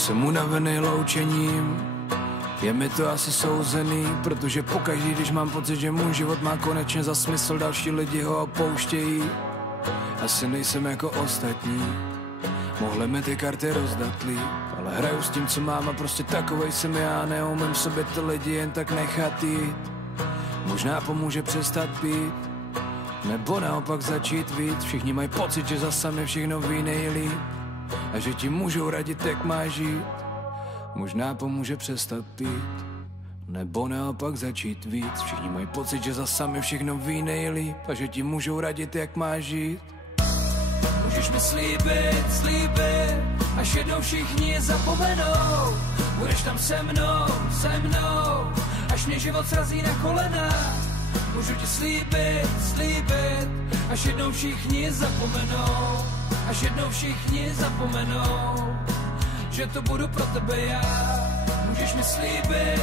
jsem unavený loučením, je mi to asi souzený, protože pokaždý, když mám pocit, že můj život má konečně za smysl, další lidi ho opouštějí. Asi nejsem jako ostatní, mohli mi ty karty rozdat líp, ale hraju s tím, co mám a prostě takovej jsem já, neumím sobě ty lidi jen tak nechat jít. Možná pomůže přestat pít, nebo naopak začít víc. Všichni mají pocit, že za sami všechno ví nejlíp a že ti můžou radit, jak máš žít. Možná pomůže přestat pít, nebo naopak začít víc. Všichni mají pocit, že za sami všechno ví nejlíp a že ti můžou radit, jak máš žít. Můžeš mi slíbit, až jednou všichni zapomenou. Budeš tam se mnou, až mě život srazí na kolena. Můžu ti slíbit, až jednou všichni zapomenou. Až jednou všichni zapomenou, že to budu pro tebe já. Můžeš mi slíbit,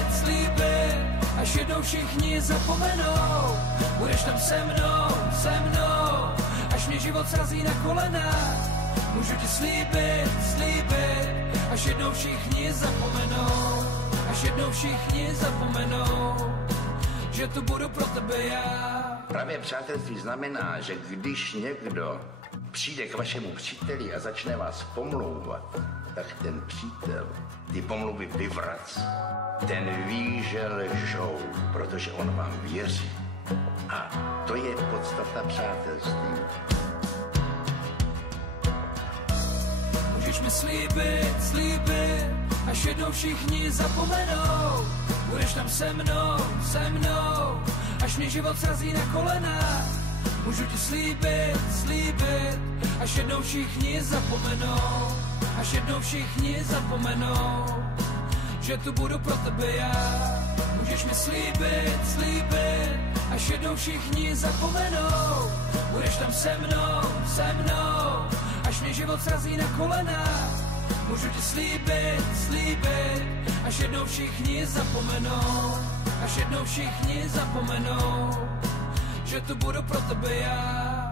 až jednou všichni zapomenou. Budeš tam se mnou, až mě život srazí na kolena. Můžu ti slíbit, až jednou všichni zapomenou. Až jednou všichni zapomenou, že to budu pro tebe já. Právě přátelství znamená, že když někdo přijde k vašemu příteli a začne vás pomlouvat, tak ten přítel ty pomluvy vyvrací. Ten ví, že lžou, protože on vám věří. A to je podstata přátelství. Můžeš mi slíbit, až jednou všichni zapomenou. Budeš tam se mnou, až mě život srazí na kolena. Můžu ti slíbit, až jednou všichni zapomenou. Až jednou všichni zapomenou, že tu budu pro tebe já. Můžeš mi slíbit, až jednou všichni zapomenou. Budeš tam se mnou, až mě život srazí na kolena. Můžu ti slíbit, až jednou všichni zapomenou. Až jednou všichni zapomenou, že tu budu pro tebe já.